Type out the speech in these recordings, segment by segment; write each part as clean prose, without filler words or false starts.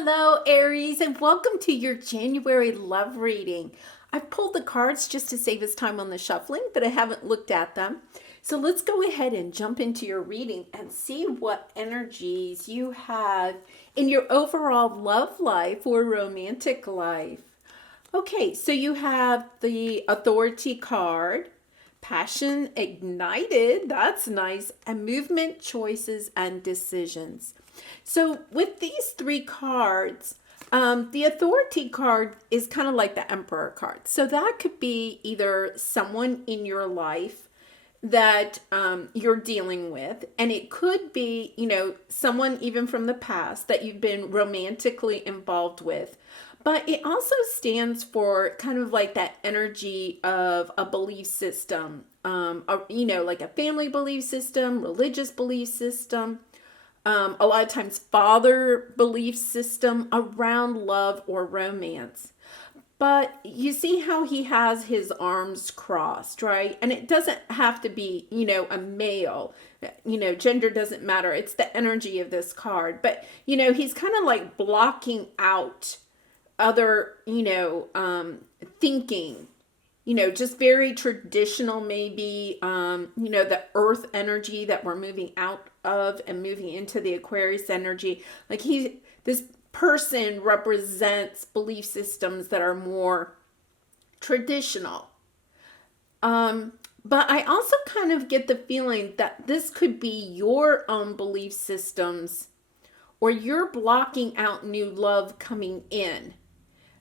Hello, Aries, and welcome to your January love reading. I've pulled the cards just to save us time on the shuffling, but I haven't looked at them. So let's go ahead and jump into your reading and see what energies you have in your overall love life or romantic life. Okay, so you have the Authority card, Passion Ignited, that's nice, and Movement, Choices, and Decisions. So with these three cards, the Authority card is kind of like the Emperor card. So that could be either someone in your life that you're dealing with, and it could be, someone even from the past that you've been romantically involved with. But it also stands for kind of like that energy of a belief system, like a family belief system, religious belief system, a lot of times father belief system around love or romance. But you see how he has his arms crossed, right? And it doesn't have to be, a male. Gender doesn't matter. It's the energy of this card. But, he's kind of like blocking out other, thinking, just very traditional, maybe, the earth energy that we're moving out of and moving into the Aquarius energy. Like this person represents belief systems that are more traditional. But I also kind of get the feeling that this could be your own belief systems, or you're blocking out new love coming in.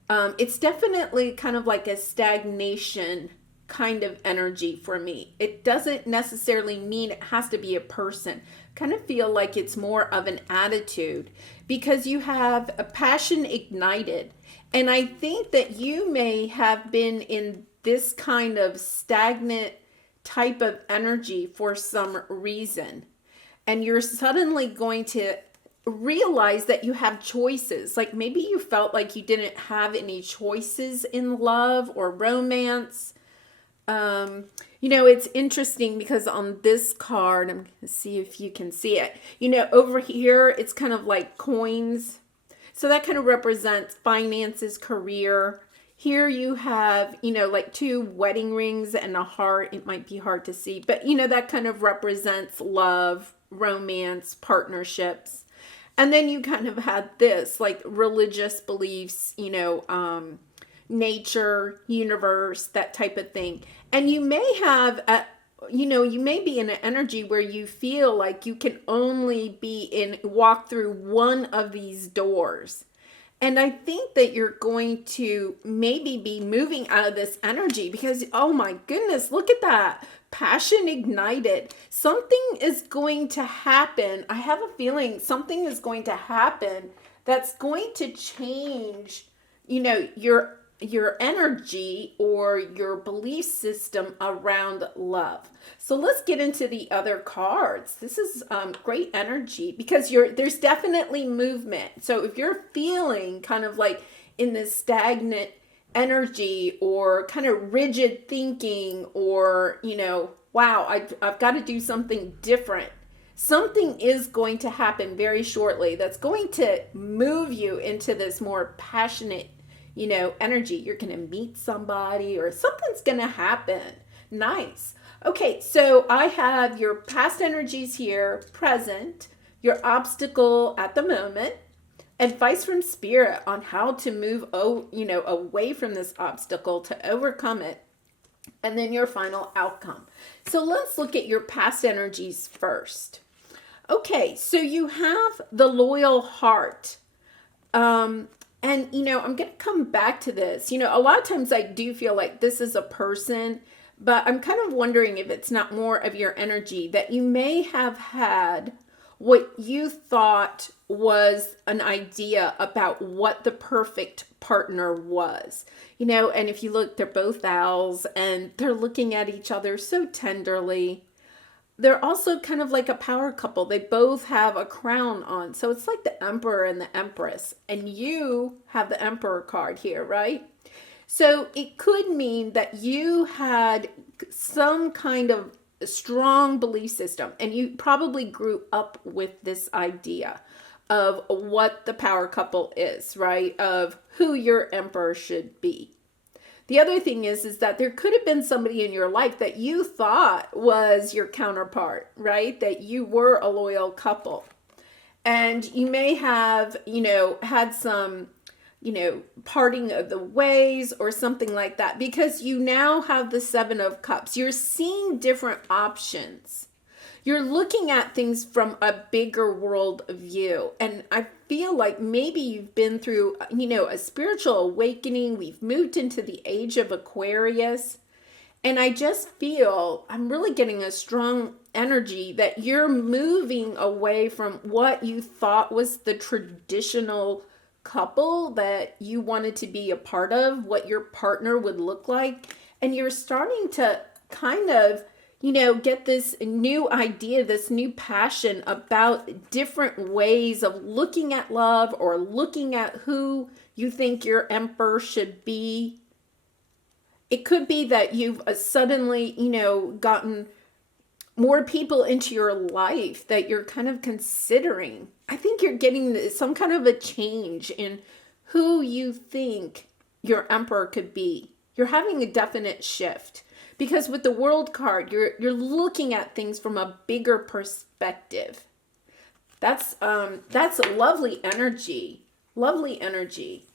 It's definitely kind of like a stagnation kind of energy for me. It doesn't necessarily mean it has to be a person. Kind of feel like it's more of an attitude, because you have a passion ignited. And I think that you may have been in this kind of stagnant type of energy for some reason. And you're suddenly going to realize that you have choices. Like maybe you felt like you didn't have any choices in love or romance. It's interesting because on this card, I'm going to see if you can see it. Over here, it's kind of like coins. So that kind of represents finances, career. Here you have, like two wedding rings and a heart. It might be hard to see, but that kind of represents love, romance, partnerships. And then you kind of had this, like religious beliefs, nature, universe, that type of thing. And you may have, you may be in an energy where you feel like you can only walk through one of these doors. And I think that you're going to maybe be moving out of this energy because, oh my goodness, look at that. Passion ignited. Something is going to happen. I have a feeling something is going to happen that's going to change, your energy or your belief system around love. So let's get into the other cards. This is great energy because there's definitely movement. So if you're feeling kind of like in this stagnant energy or kind of rigid thinking, or wow, I've got to do something different, something is going to happen very shortly that's going to move you into this more passionate energy. You're going to meet somebody or something's going to happen. Nice. Okay, so I have your past energies here, present, your obstacle at the moment, advice from spirit on how to move away from this obstacle to overcome it, and then your final outcome. So let's look at your past energies first. Okay, so you have the loyal heart. And, I'm going to come back to this. A lot of times I do feel like this is a person, but I'm kind of wondering if it's not more of your energy that you may have had what you thought was an idea about what the perfect partner was. And if you look, they're both owls and they're looking at each other so tenderly. They're also kind of like a power couple. They both have a crown on. So it's like the emperor and the empress. And you have the emperor card here, right? So it could mean that you had some kind of strong belief system and you probably grew up with this idea of what the power couple is, right? Of who your emperor should be. The other thing is that there could have been somebody in your life that you thought was your counterpart, right? That you were a loyal couple. And you may have, had some, parting of the ways or something like that, because you now have the Seven of Cups. You're seeing different options. You're looking at things from a bigger world view. And I feel like maybe you've been through, a spiritual awakening. We've moved into the age of Aquarius. And I just feel, I'm really getting a strong energy that you're moving away from what you thought was the traditional couple that you wanted to be a part of, what your partner would look like. And you're starting to kind of, get this new idea, this new passion about different ways of looking at love or looking at who you think your emperor should be. It could be that you've suddenly, gotten more people into your life that you're kind of considering. I think you're getting some kind of a change in who you think your emperor could be. You're having a definite shift. Because with the World card, you're looking at things from a bigger perspective. That's lovely energy. Lovely energy.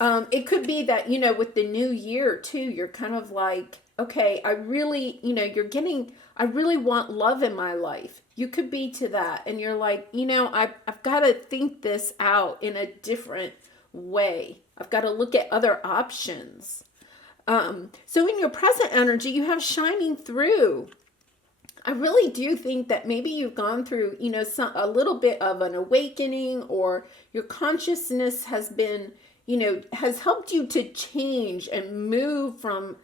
It could be that, with the new year too, you're kind of like, okay, I really, I really want love in my life. You could be to that. And you're like, I've got to think this out in a different way. I've got to look at other options. So in your present energy, you have shining through. I really do think that maybe you've gone through, a little bit of an awakening, or your consciousness has been, has helped you to change and move from,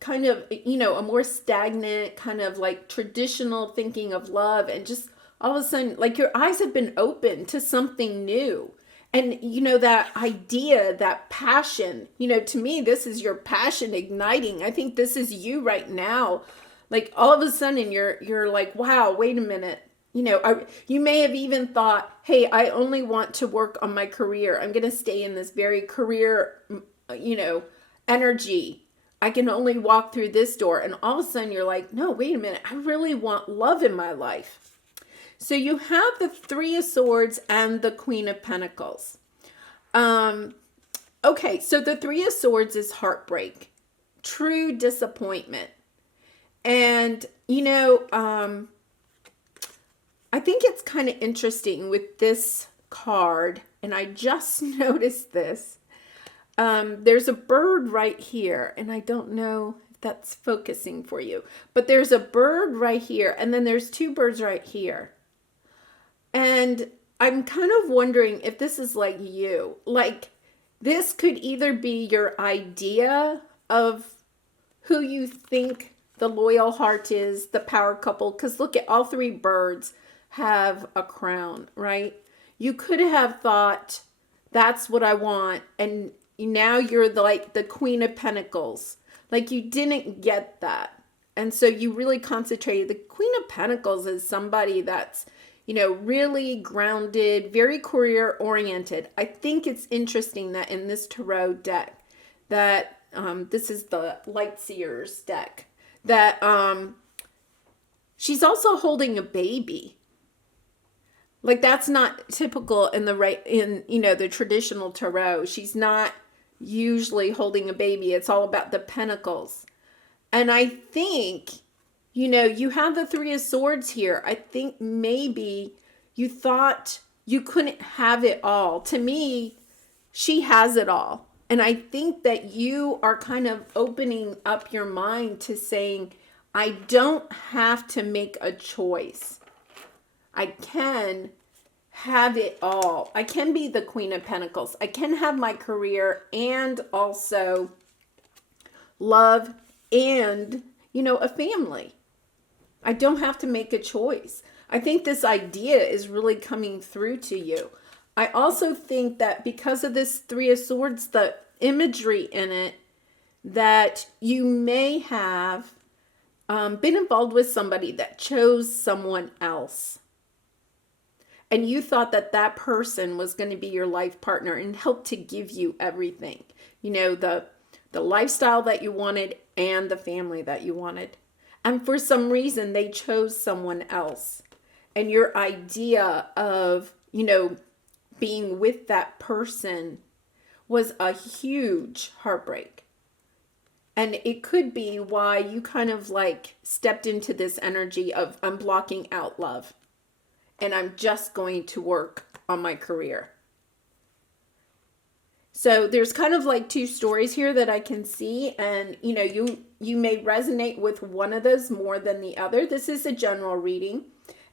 kind of, a more stagnant, kind of like traditional thinking of love, and just all of a sudden, like your eyes have been opened to something new. And, that idea, that passion, to me, this is your passion igniting. I think this is you right now. Like all of a sudden you're like, wow, wait a minute. You may have even thought, hey, I only want to work on my career. I'm going to stay in this very career, energy. I can only walk through this door. And all of a sudden you're like, no, wait a minute. I really want love in my life. So you have the Three of Swords and the Queen of Pentacles. Okay, so the Three of Swords is heartbreak, true disappointment. And, I think it's kind of interesting with this card, and I just noticed this. There's a bird right here, and I don't know if that's focusing for you, but there's a bird right here, and then there's two birds right here. And I'm kind of wondering if this is like you. Like, this could either be your idea of who you think the loyal heart is, the power couple. Because look at all three birds have a crown, right? You could have thought, that's what I want. And now you're the Queen of Pentacles. Like, you didn't get that. And so you really concentrated. The Queen of Pentacles is somebody that's, really grounded, very career oriented. I think it's interesting that in this tarot deck, that this is the Light Seers deck, that she's also holding a baby. Like, that's not typical in the traditional tarot. She's not usually holding a baby. It's all about the pentacles. And I think, you have the Three of Swords here. I think maybe you thought you couldn't have it all. To me, she has it all. And I think that you are kind of opening up your mind to saying, I don't have to make a choice. I can have it all. I can be the Queen of Pentacles. I can have my career and also love and, a family. I don't have to make a choice. I think this idea is really coming through to you. I also think that because of this Three of Swords, the imagery in it, that you may have been involved with somebody that chose someone else. And you thought that that person was going to be your life partner and help to give you everything. You know, the lifestyle that you wanted and the family that you wanted. And for some reason, they chose someone else. And your idea of, you know, being with that person was a huge heartbreak. And it could be why you kind of like stepped into this energy of I'm blocking out love and I'm just going to work on my career. So there's kind of like two stories here that I can see, and you know, you may resonate with one of those more than the other. This is a general reading.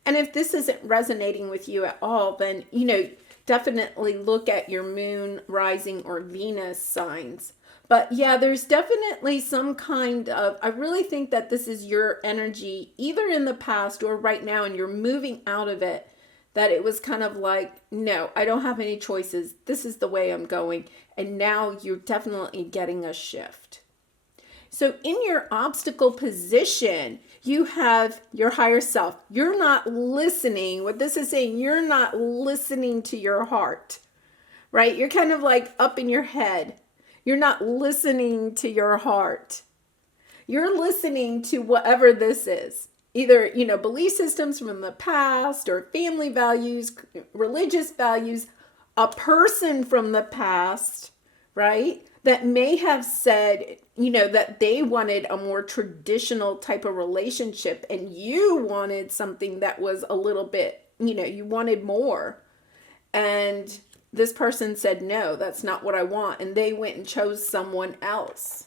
And if this isn't resonating with you at all, then you know, definitely look at your moon, rising, or Venus signs. But yeah, there's definitely some kind of, I really think that this is your energy, either in the past or right now, and you're moving out of it. That it was kind of like, no, I don't have any choices. This is the way I'm going. And now you're definitely getting a shift. So in your obstacle position, you have your higher self. You're not listening. What this is saying, you're not listening to your heart, right? You're kind of like up in your head. You're not listening to your heart. You're listening to whatever this is. Either, you know, belief systems from the past or family values, religious values, a person from the past, right? That may have said, you know, that they wanted a more traditional type of relationship and you wanted something that was a little bit, you know, you wanted more. And this person said, no, that's not what I want. And they went and chose someone else.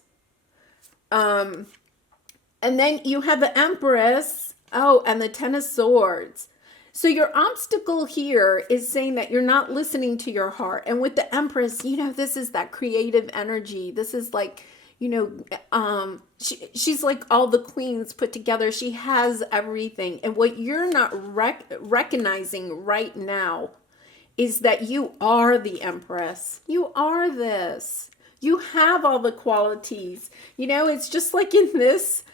And then you have the Empress. Oh, and the Ten of Swords. So your obstacle here is saying that you're not listening to your heart. And with the Empress, you know, this is that creative energy. This is like, you know, she's like all the queens put together. She has everything. And what you're not recognizing right now is that you are the Empress. You are this. You have all the qualities. You know, it's just like in this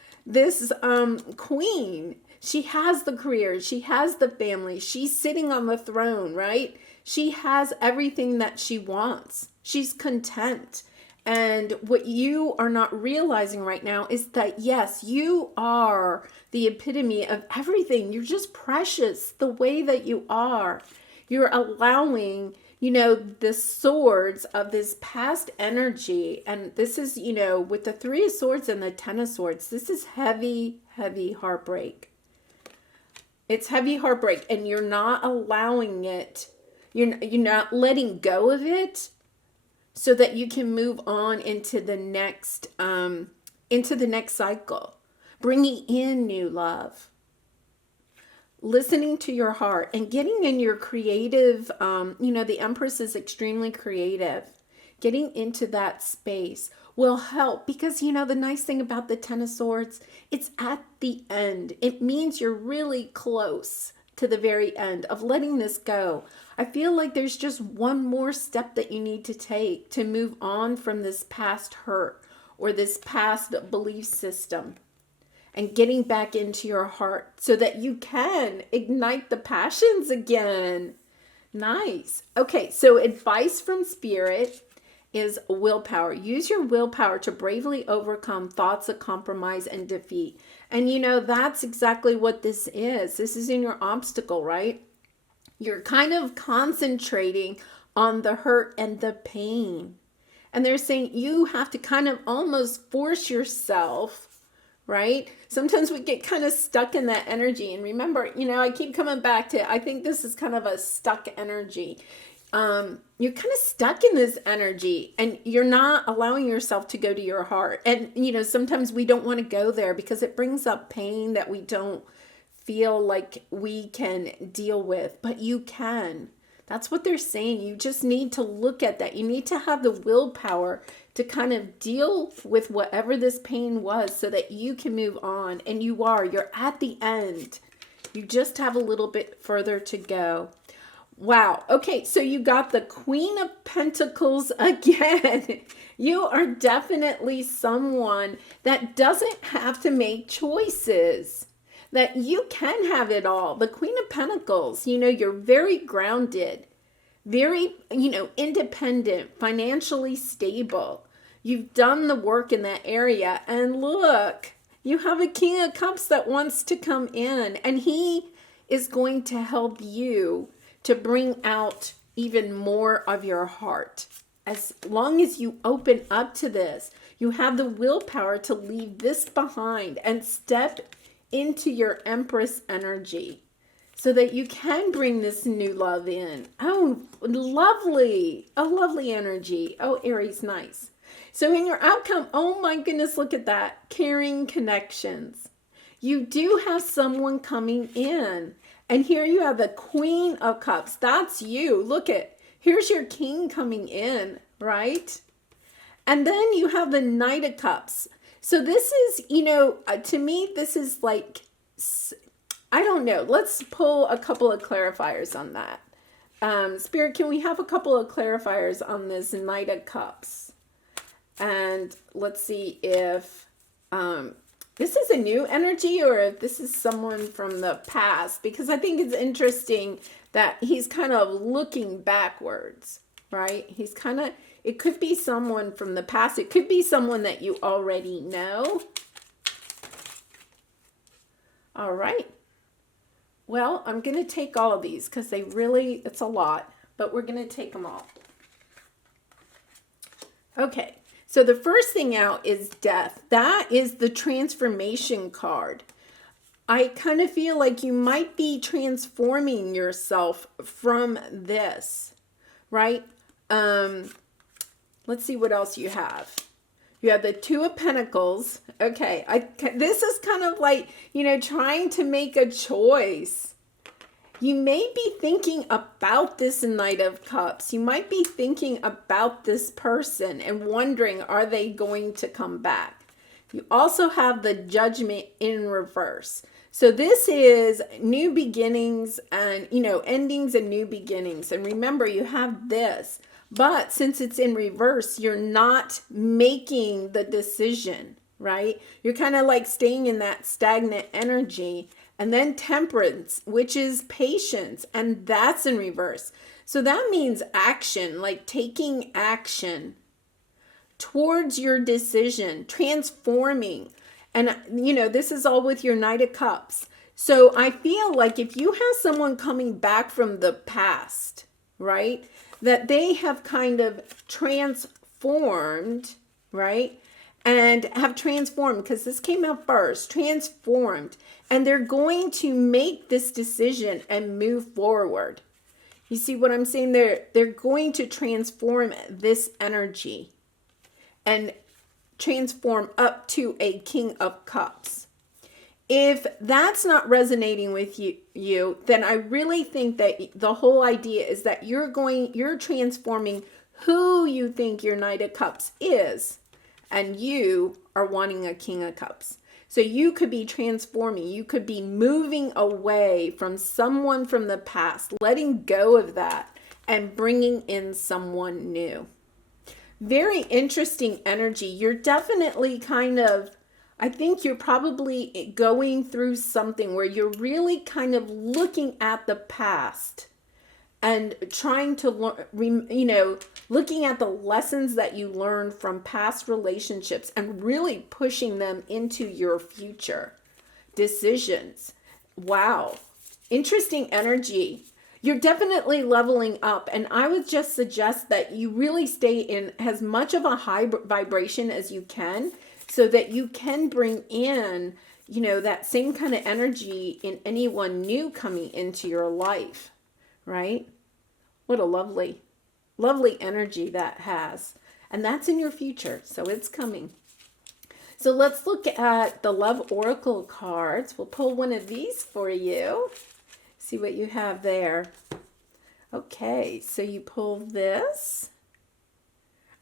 queen. She has the career. She has the family. She's sitting on the throne, right? She has everything that she wants. She's content. And what you are not realizing right now is that, yes, you are the epitome of everything. You're just precious the way that you are. You're allowing, you know, the swords of this past energy. And this is, you know, with the Three of Swords and the Ten of Swords, this is heavy, heavy heartbreak. It's heavy heartbreak, and you're not allowing it. You're not letting go of it so that you can move on into the next cycle, bringing in new love. Listening to your heart and getting in your creative, you know, the Empress is extremely creative. Getting into that space will help because, you know, the nice thing about the Ten of Swords, it's at the end. It means you're really close to the very end of letting this go. I feel like there's just one more step that you need to take to move on from this past hurt or this past belief system. And getting back into your heart so that you can ignite the passions again. Nice. Okay, so advice from Spirit is willpower. Use your willpower to bravely overcome thoughts of compromise and defeat. And you know, that's exactly what this is. This is in your obstacle, right? You're kind of concentrating on the hurt and the pain. And they're saying you have to kind of almost force yourself, right? Sometimes we get kind of stuck in that energy. And remember, you know, I keep coming back to, I think this is kind of a stuck energy. You're kind of stuck in this energy and you're not allowing yourself to go to your heart. And, you know, sometimes we don't want to go there because it brings up pain that we don't feel like we can deal with, but you can. That's what they're saying. You just need to look at that. You need to have the willpower to kind of deal with whatever this pain was so that you can move on. And you're at the end. You just have a little bit further to go. Wow. Okay, so you got the Queen of Pentacles again. You are definitely someone that doesn't have to make choices. that you can have it all. The Queen of Pentacles, you're very grounded, very, independent, financially stable. You've done the work in that area. And look, you have a King of Cups that wants to come in, and he is going to help you to bring out even more of your heart. As long as you open up to this, you have the willpower to leave this behind and step into your Empress energy so that you can bring this new love in. Oh, lovely. A lovely energy. Oh, Aries, nice. So in your outcome, oh my goodness, look at that. Caring connections. You do have someone coming in. And here you have the Queen of Cups. That's you. Look at, here's your king coming in, right? And then you have the Knight of Cups. So this is, to me, this is like, I don't know. Let's pull a couple of clarifiers on that. Spirit, can we have a couple of clarifiers on this Knight of Cups? And let's see if this is a new energy or if this is someone from the past. Because I think it's interesting that he's kind of looking backwards, right? He's kind of... It could be someone from the past. It could be someone that you already know. All right. Well, I'm going to take all of these because it's a lot, but we're going to take them all. Okay. So the first thing out is death. That is the transformation card. I kind of feel like you might be transforming yourself from this, right? Let's see what else you have. You have the Two of Pentacles. Okay, this is kind of like, trying to make a choice. You may be thinking about this Knight of Cups. You might be thinking about this person and wondering, are they going to come back? You also have the Judgment in reverse. So this is new beginnings and, endings and new beginnings. And remember, you have this. But since it's in reverse, you're not making the decision, right? You're kind of like staying in that stagnant energy. And then Temperance, which is patience, and that's in reverse. So that means action, like taking action towards your decision, transforming. And, this is all with your Knight of Cups. So I feel like if you have someone coming back from the past, right, that they have kind of transformed, right? And have transformed, because this came out first, transformed. And they're going to make this decision and move forward. You see what I'm saying? They're going to transform this energy and transform up to a King of Cups. If that's not resonating with you, then I really think that the whole idea is that you're transforming who you think your Knight of Cups is, and you are wanting a King of Cups. So you could be transforming, you could be moving away from someone from the past, letting go of that and bringing in someone new. Very interesting energy. You're definitely I think you're probably going through something where you're really kind of looking at the past and trying to learn, looking at the lessons that you learned from past relationships and really pushing them into your future decisions. Wow. Interesting energy. You're definitely leveling up. And I would just suggest that you really stay in as much of a high vibration as you can, so that you can bring in, that same kind of energy in anyone new coming into your life, right? What a lovely, lovely energy that has. And that's in your future, so it's coming. So let's look at the Love Oracle cards. We'll pull one of these for you. See what you have there. Okay, so you pull this.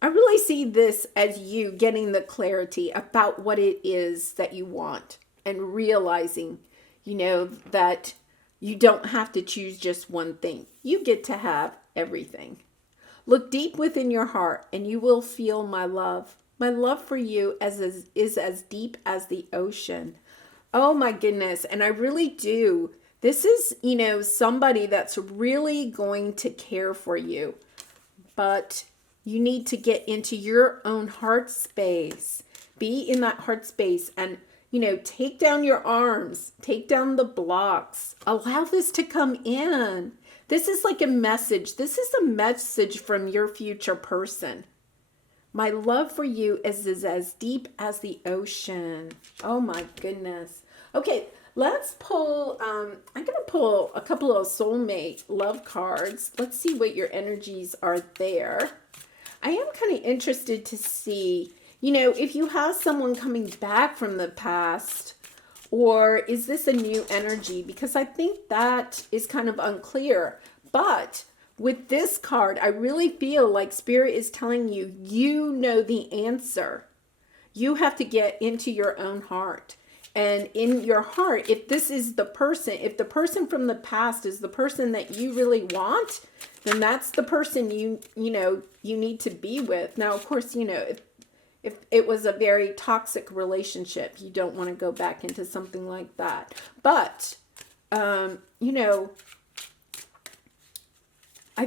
I really see this as you getting the clarity about what it is that you want and realizing, that you don't have to choose just one thing. You get to have everything. Look deep within your heart and you will feel my love. My love for you is as deep as the ocean. Oh my goodness. And I really do. This is, somebody that's really going to care for you. But you need to get into your own heart space. Be in that heart space and, take down your arms, take down the blocks, allow this to come in. This is like a message. This is a message from your future person. My love for you is as deep as the ocean. Oh my goodness. Okay, let's pull, I'm going to pull a couple of soulmate love cards. Let's see what your energies are there. I am kind of interested to see, if you have someone coming back from the past, or is this a new energy? Because I think that is kind of unclear. But with this card, I really feel like Spirit is telling you, you know the answer. You have to get into your own heart. And in your heart, if this is the person, if the person from the past is the person that you really want, then that's the person you need to be with. Now, of course, if it was a very toxic relationship, you don't want to go back into something like that. But, I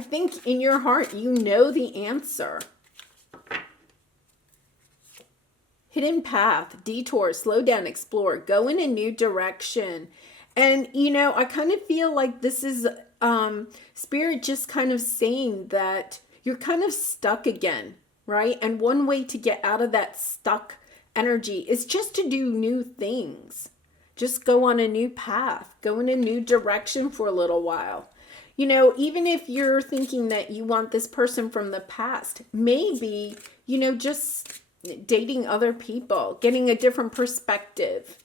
think in your heart, you know the answer. Hidden path, detour, slow down, explore, go in a new direction. And, I kind of feel like this is Spirit just kind of saying that you're kind of stuck again, right? And one way to get out of that stuck energy is just to do new things. Just go on a new path, go in a new direction for a little while. Even if you're thinking that you want this person from the past, maybe, just dating other people, getting a different perspective.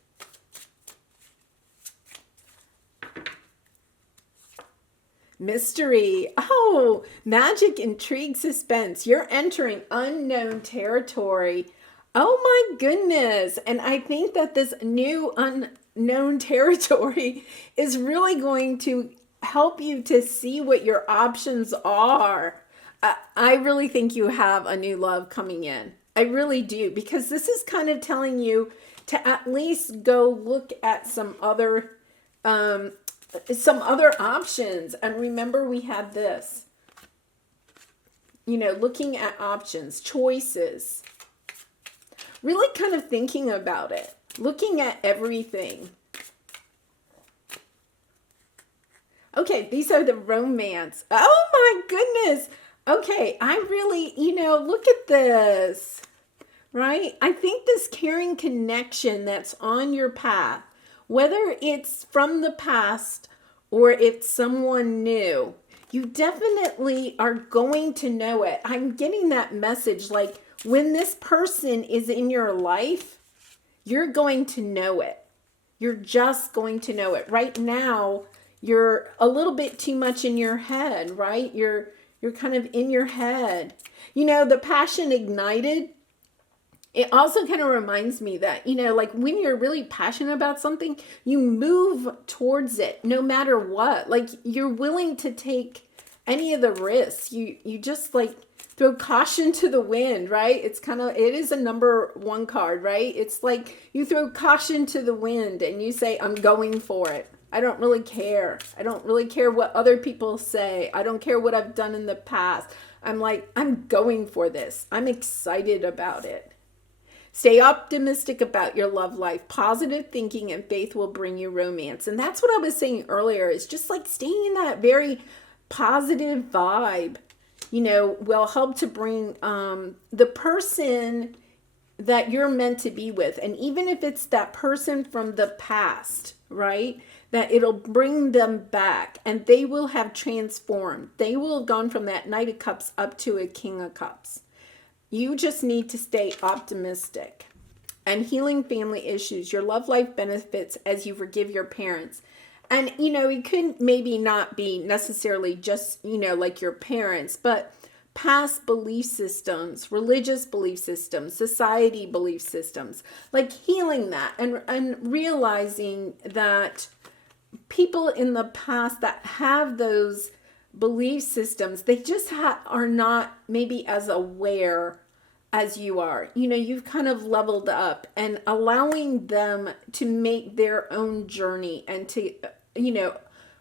Mystery. Oh, magic, intrigue, suspense. You're entering unknown territory. Oh my goodness. And I think that this new unknown territory is really going to help you to see what your options are. I really think you have a new love coming in. I really do, because this is kind of telling you to at least go look at some other options. And remember, we had this, looking at options, choices, really kind of thinking about it, looking at everything. Okay, these are the romance. Oh my goodness. Okay, I really, look at this, right? I think this caring connection that's on your path, whether it's from the past or it's someone new, you definitely are going to know it. I'm getting that message, like when this person is in your life, you're going to know it. You're just going to know it. Right now, you're a little bit too much in your head, right? You're kind of in your head. The passion ignited, it also kind of reminds me that, like when you're really passionate about something, you move towards it no matter what. Like you're willing to take any of the risks. You just like throw caution to the wind, right? It is a number one card, right? It's like you throw caution to the wind and you say, I'm going for it. I don't really care. I don't really care what other people say. I don't care what I've done in the past. I'm going for this. I'm excited about it. Stay optimistic about your love life. Positive thinking and faith will bring you romance. And that's what I was saying earlier. It's just like staying in that very positive vibe, will help to bring the person that you're meant to be with. And even if it's that person from the past, right? That it'll bring them back and they will have transformed. They will have gone from that Knight of Cups up to a King of Cups. You just need to stay optimistic. And healing family issues. Your love life benefits as you forgive your parents. And, it could maybe not be necessarily just, like your parents, but past belief systems, religious belief systems, society belief systems, like healing that and realizing that people in the past that have those belief systems, they just are not maybe as aware as you are. You know, you've kind of leveled up, and allowing them to make their own journey and to, you know,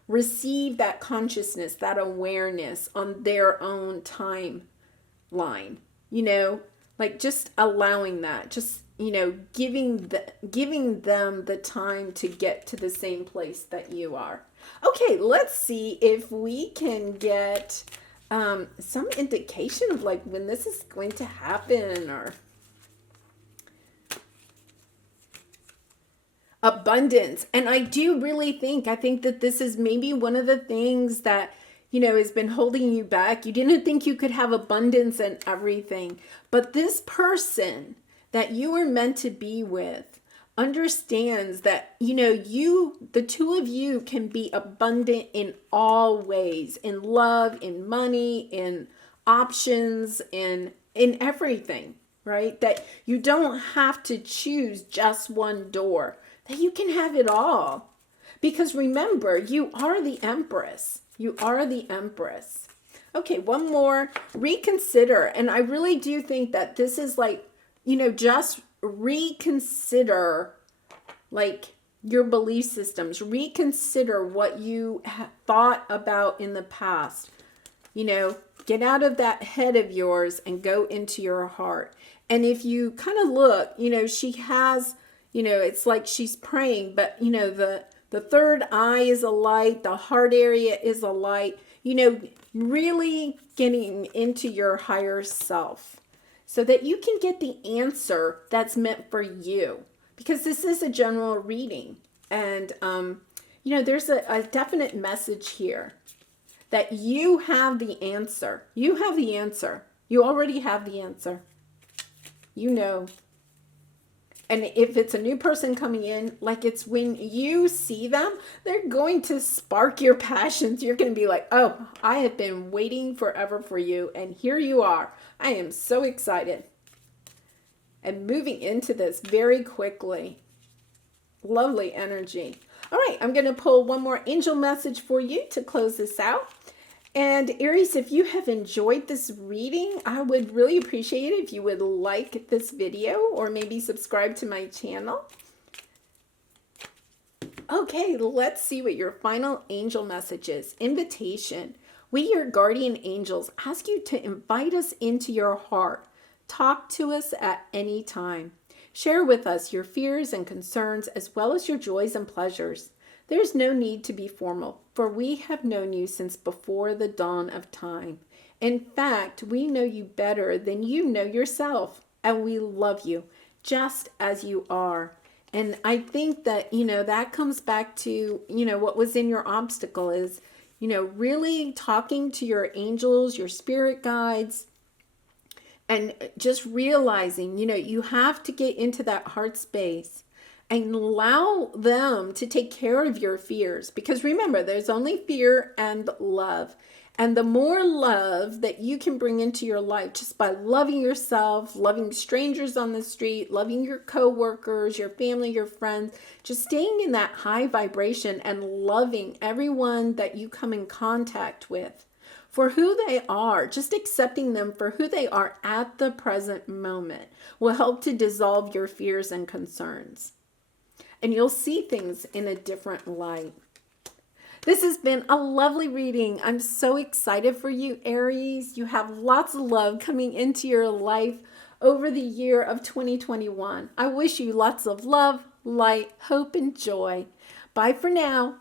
receive that consciousness, that awareness on their own timeline. You know, like just allowing that, just, you know, giving them the time to get to the same place that you are. Okay, let's see if we can get some indication of like when this is going to happen, or abundance. And I do really think, I think that this is maybe one of the things that, you know, has been holding you back. You didn't think you could have abundance and everything, but this person that you were meant to be with understands that, you know, the two of you can be abundant in all ways, in love, in money, in options, in everything, right? That you don't have to choose just one door, that you can have it all. Because remember, you are the Empress. You are the Empress. Okay, one more. Reconsider. And I really do think that this is like, you know, just reconsider like your belief systems. Reconsider what you thought about in the past. You know, get out of that head of yours and go into your heart. And if you kind of look, you know, she has, you know, it's like she's praying, but, you know, the third eye is a light, the heart area is a light, you know, really getting into your higher self so that you can get the answer that's meant for you. Because this is a general reading. And, you know, there's a definite message here that you have the answer. You have the answer. You already have the answer. You know. And if it's a new person coming in, like it's when you see them, they're going to spark your passions. You're going to be like, oh, I have been waiting forever for you. And here you are. I am so excited. And moving into this very quickly. Lovely energy. All right, I'm going to pull one more angel message for you to close this out. And Aries, if you have enjoyed this reading, I would really appreciate it if you would like this video or maybe subscribe to my channel. Okay, let's see what your final angel message is. Invitation. We, your guardian angels, ask you to invite us into your heart. Talk to us at any time. Share with us your fears and concerns as well as your joys and pleasures. There's no need to be formal, for we have known you since before the dawn of time. In fact, we know you better than you know yourself, and we love you just as you are. And I think that, you know, that comes back to, you know, what was in your obstacle is, you know, really talking to your angels, your spirit guides, and just realizing, you know, you have to get into that heart space and allow them to take care of your fears. Because remember, there's only fear and love. And the more love that you can bring into your life just by loving yourself, loving strangers on the street, loving your coworkers, your family, your friends, just staying in that high vibration and loving everyone that you come in contact with for who they are, just accepting them for who they are at the present moment will help to dissolve your fears and concerns. And you'll see things in a different light. This has been a lovely reading. I'm so excited for you, Aries. You have lots of love coming into your life over the year of 2021. I wish you lots of love, light, hope, and joy. Bye for now.